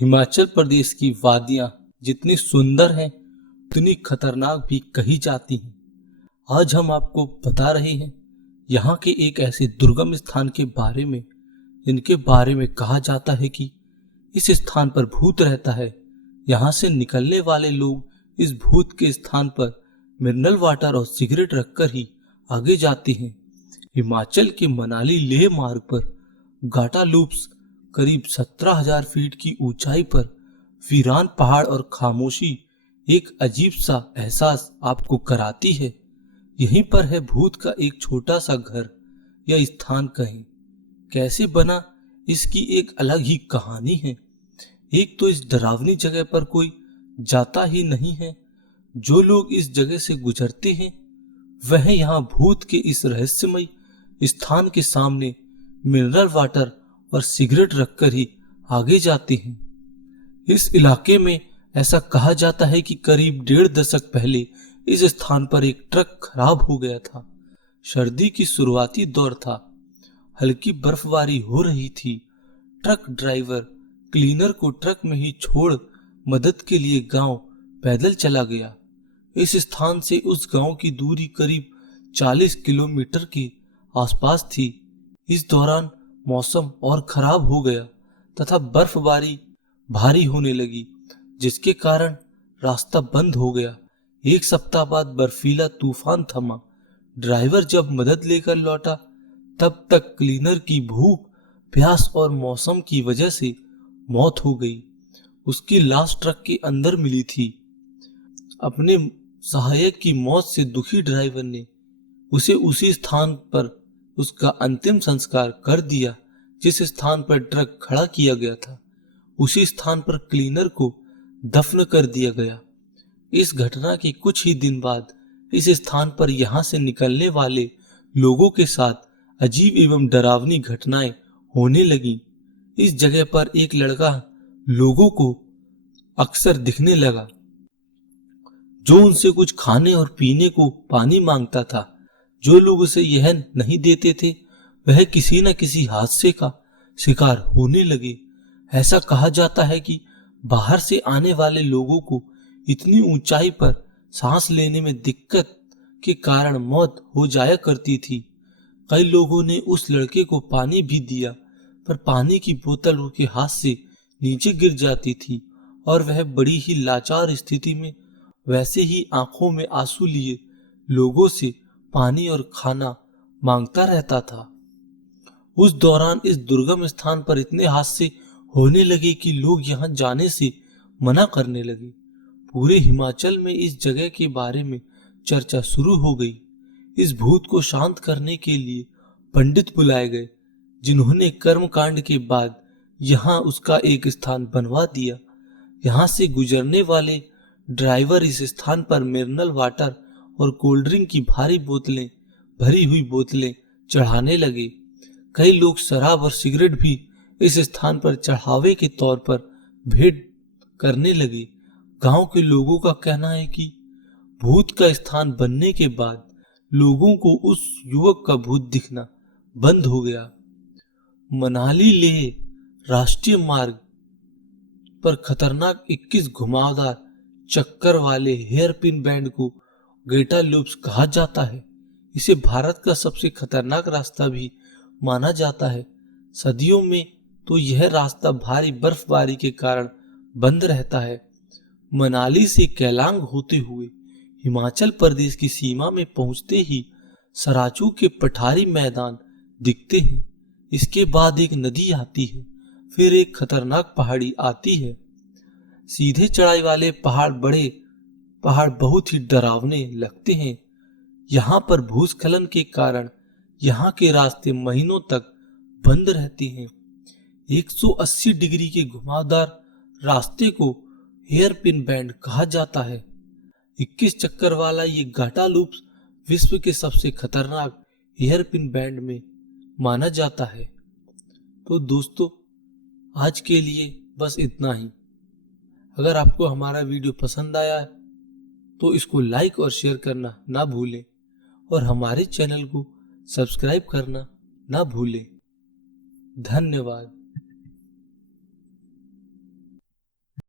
हिमाचल प्रदेश की वादियां जितनी सुंदर हैं उतनी खतरनाक भी कही जाती हैं। आज हम आपको बता रहे हैं यहाँ के एक ऐसे दुर्गम स्थान के बारे में जिनके बारे में कहा जाता है कि इस स्थान पर भूत रहता है। यहाँ से निकलने वाले लोग इस भूत के स्थान पर मिनरल वाटर और सिगरेट रखकर ही आगे जाते हैं। हिमाचल के मनाली लेह मार्ग पर गाटा लूप्स करीब 17,000 फीट की ऊंचाई पर वीरान पहाड़ और खामोशी एक अजीब सा एहसास आपको कराती है। यहीं पर है भूत का एक छोटा सा घर या स्थान कहें। कैसे बना इसकी एक अलग ही कहानी है। एक तो इस डरावनी जगह पर कोई जाता ही नहीं है। जो लोग इस जगह से गुजरते हैं वह यहाँ भूत के इस रहस्यमय स्थान के सामने मिनरल वाटर और सिगरेट रखकर ही आगे जाते हैं। इस इलाके में ऐसा कहा जाता है कि करीब 1.5 दशक पहले इस स्थान पर एक ट्रक खराब हो गया था। सर्दी की शुरुआती दौर था, हल्की बर्फबारी हो रही थी। ट्रक ड्राइवर क्लीनर को ट्रक में ही छोड़ मदद के लिए गांव पैदल चला गया। इस स्थान से उस गांव की दूरी करीब 40 किलोमीटर के आसपास थी। इस दौरान मौसम और खराब हो गया तथा बर्फबारी भारी होने लगी, जिसके कारण रास्ता बंद हो गया। 1 सप्ताह बाद बर्फीला तूफान थमा। ड्राइवर जब मदद लेकर लौटा तब तक क्लीनर की भूख, प्यास और मौसम की वजह से मौत हो गई। उसकी लाश ट्रक के अंदर मिली थी। अपने सहायक की मौत से दुखी ड्राइवर ने उसे उसी स्थान पर उसका अंतिम संस्कार कर दिया जिस स्थान पर ट्रक खड़ा किया गया था। उसी स्थान पर क्लीनर को दफन कर दिया गया। इस घटना के कुछ ही दिन बाद इस स्थान पर यहाँ से निकलने वाले लोगों के साथ अजीब एवं डरावनी घटनाएं होने लगी। इस जगह पर एक लड़का लोगों को अक्सर दिखने लगा जो उनसे कुछ खाने और पीने को पानी मांगता था। जो लोग उसे यह नहीं देते थे वह किसी न किसी हादसे का शिकार होने लगे। ऐसा कहा जाता है कि बाहर से आने वाले लोगों को इतनी ऊंचाई पर सांस लेने में दिक्कत के कारण मौत हो जाया करती थी। कई लोगों ने उस लड़के को पानी भी दिया, पर पानी की बोतल उसके हाथ से नीचे गिर जाती थी और वह बड़ी ही लाचार स्थिति में वैसे ही आंखों में आंसू लिए लोगों से पानी और खाना मांगता रहता था। उस दौरान इस दुर्गम स्थान पर इतने हादसे होने लगे कि लोग यहाँ जाने से मना करने लगे। पूरे हिमाचल में इस जगह के बारे में चर्चा शुरू हो गई। इस भूत को शांत करने के लिए पंडित बुलाए गए, जिन्होंने कर्मकांड के बाद यहाँ उसका एक स्थान बनवा दिया। यहाँ से गुजरने वाले ड्राइवर इस स्थान पर मिनरल वाटर और कोल्ड ड्रिंक की भारी बोतलें, भरी हुई बोतलें चढ़ाने लगे। कई लोग शराब और सिगरेट भी इस स्थान पर चढ़ावे के तौर पर भेंट करने लगे। गांव के लोगों का कहना है कि भूत का स्थान बनने के बाद लोगों को उस युवक का भूत दिखना बंद हो गया। मनाली लेह राष्ट्रीय मार्ग पर खतरनाक 21 घुमावदार चक्कर वाले हेयरपिन बैंड को गाटा लूप्स कहा जाता है। इसे भारत का सबसे खतरनाक रास्ता भी माना जाता है। सदियों में तो यह रास्ता भारी बर्फबारी के कारण बंद रहता है। मनाली से केलांग होते हुए हिमाचल प्रदेश की सीमा में पहुंचते ही सराजू के पठारी मैदान दिखते हैं। इसके बाद एक नदी आती है, फिर एक खतरनाक पहाड़ी आती है। सीधे चढ़ाई वाले पहाड़ बहुत ही डरावने लगते हैं। यहाँ पर भूस्खलन के कारण यहाँ के रास्ते महीनों तक बंद रहते हैं। 180 डिग्री के घुमावदार रास्ते को हेयरपिन बैंड कहा जाता है। 21 चक्कर वाला ये गाटा लूप्स विश्व के सबसे खतरनाक हेयरपिन बैंड में माना जाता है। तो दोस्तों, आज के लिए बस इतना ही। अगर आपको हमारा वीडियो पसंद आया है तो इसको लाइक और शेयर करना ना भूलें और हमारे चैनल को सब्सक्राइब करना ना भूलें। धन्यवाद।